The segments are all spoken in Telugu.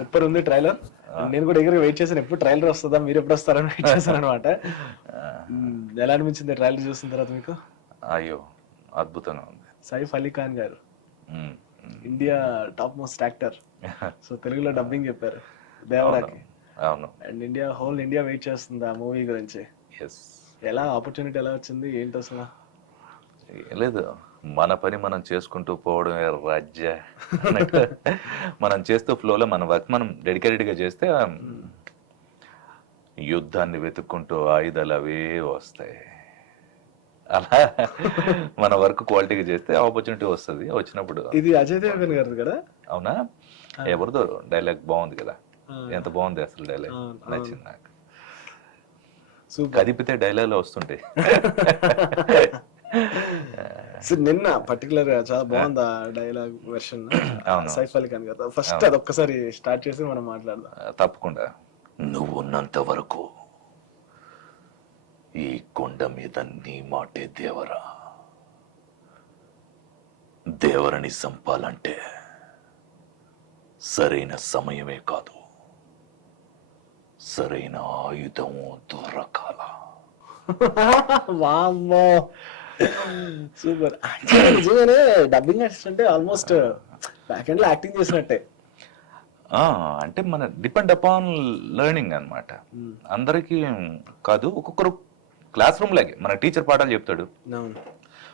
సూపర్ ఉంది ట్రైలర్. నేను కూడా ఎగర వెయిట్ చేశాను, ఎప్పుడు ట్రైలర్ వస్తుందా, మీరు ఎప్పుడు వస్తారని వెయిట్ చేశాను అనమాట. ఎలా అనిపించింది ట్రైలర్ చూసిన తర్వాత మీకు? అయ్యో అద్భుతంగా ఉంది. సైఫ్ అలీ ఖాన్ గారు India top most actor. So తెలుగులో డబ్బింగ్ చెప్పారు దేవరాకి. అవును. అండ్ హోల్ ఇండియా వెయిట్ చేస్తుంది ఆ మూవీ గురించి. ఎలా ఆపర్చునిటీ ఎలా వచ్చింది ఏంటి అసలు? లేదు, మన పని మనం చేసుకుంటూ పోవడమే రాజ్య అన్నట్టు. మనం చేస్తూ ఫ్లోలో మన వర్క్ మనం డెడికేటెడ్గా చేస్తే యుద్ధాన్ని వెతుక్కుంటూ ఆయుధాలు అవే వస్తాయి. అలా మన వర్క్ క్వాలిటీగా చేస్తే ఆపర్చునిటీ వస్తుంది. వచ్చినప్పుడు ఇది అజయ్ దేవగన్ గారిది కదా? అవునా? ఎవరిదో డైలాగ్ బాగుంది కదా, ఎంత బాగుంది అసలు డైలాగ్, నచ్చింది నాకు. కదిపితే డైలాగ్లో వస్తుంటాయి. నిన్న పర్టికులర్ గా చాలా బాగుంది ఆ డైలాగ్ వెర్షన్ సైఫ్ అలీ ఖాన్ గారు. ఫస్ట్ అది ఒక్కసారి స్టార్ట్ చేసి మనం మాట్లాడదాం. తప్పకుండా. నువ్వు ఉన్నంత వరకు ఈ కొండ మీద నీ మాటే దేవరా. దేవరని చంపాలంటే సరైన సమయమే కాదు, సరైన ఆయుధం దొరకాల. వామ్మో సూపర్. నిజంగానే dubbing assistant almost back end లో యాక్టింగ్ చేసినట్టే. అంటే మన డిపెండ్ అపాన్ లెర్నింగ్ అనమాట. అందరికీ కాదు, ఒక్కొక్కరు క్లాస్ రూమ్ లాగే మన టీచర్ పాఠాలు చెప్తాడు.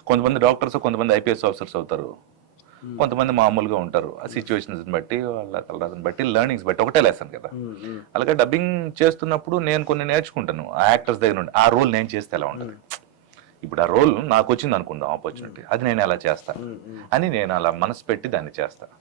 కొంతమంది డాక్టర్స్, కొంతమంది ఐపీఎస్ ఆఫీసర్స్ అవుతారు, కొంతమంది మామూలుగా ఉంటారు. ఆ సిచ్యువేషన్స్ బట్టి, వాళ్ళ కలరాన్ని బట్టి, లెర్నింగ్స్ బట్టి ఒకటే లెసన్ కదా. అలాగే డబ్బింగ్ చేస్తున్నప్పుడు నేను కొన్ని నేర్చుకుంటాను ఆ యాక్టర్స్ దగ్గర నుండి. ఆ రోల్ నేను చేస్తే ఎలా ఉంటుంది, ఇప్పుడు ఆ రోల్ నాకు వచ్చింది అనుకుందాం ఆపర్చునిటీ, అది నేను ఎలా చేస్తాను అని నేను అలా మనసు పెట్టి దాన్ని చేస్తాను.